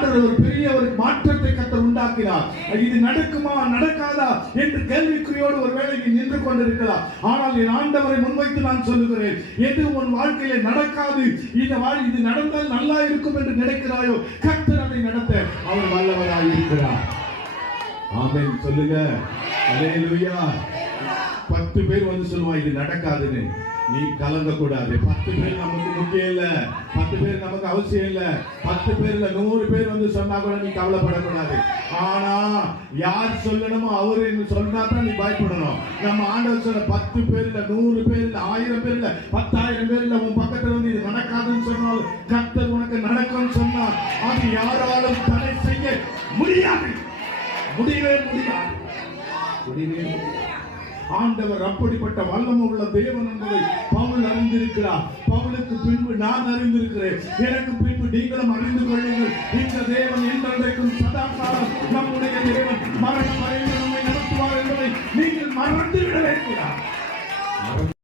ஆண்டவர் ஒரு பெரிய ஒரு மாற்றத்தை கர்த்தர் உண்டாக்கினார். இது நடக்குமா நடக்காதா என்று கேள்விக்குறியோடு ஒருவேளை நீ நின்று கொண்டிருக்கலாம். ஆனால் என் ஆண்டவரை முன்வைத்து நான் சொல்லுகிறேன், எது உன் வாழ்க்கையில நடக்காது, இது நடந்தால் நல்லா இருக்கும் என்று நினைக்கிறாயோ, கர்த்தர் அதை நடத்த அவர் வல்லவராய் இருக்கிறார். ஆமென் சொல்லுங்க. அல்லேலூயா. 10 பேர் வந்து சொல்லுவா இது நடக்காதுன்னு, நீ கலங்க கூடாது. 10 பேர் நமக்கு முக்கியம் இல்ல, 10 பேர் நமக்கு அவசியம் இல்ல. 10 பேர்ல 100 பேர் வந்து சொன்னா கூட நீ கவலைப்படக்கூடாது. ஆனா யார் சொல்லணுமோ அவரு சொன்னா தான் நீ பயப்படணும். நம்ம ஆண்டவர் சொன்ன 10 பேர்ல 100 பேர்ல 1000 பேர்ல 10,000 பேர்ல உன் பக்கத்துல வந்து இது நடக்காதுன்னு சொன்னால் கர்த்தர் உனக்கு நடக்கும்னு சொன்னா அது யாராலும் தடை செய்ய முடியாது. முடியவே முடியாது. ஆண்டவர் அப்படிப்பட்ட வல்லமை உள்ள தேவன் என்பதை பவுல் அறிந்திருக்கிறார். பவுலுக்கு பின்பு நான் அறிந்திருக்கிறேன், எனக்கு பின்பு நீங்களும் அறிந்து கொள்ளுங்கள். இந்த தேவன் என்றென்றைக்கும் சதா காலம் நம்முடைய தேவன், மரணம் வரையில் நம்மை நடத்துவார் என்பதை நீங்கள் மறந்து